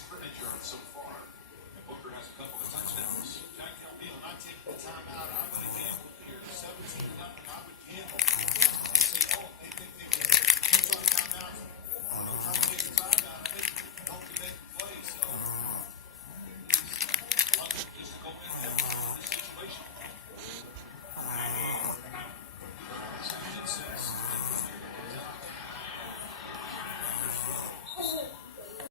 scrimmage yards so far. And Booker has a couple of touchdowns. Jack Del Neal not taking the time out. I'm going to gamble here. 17-0. I would gamble.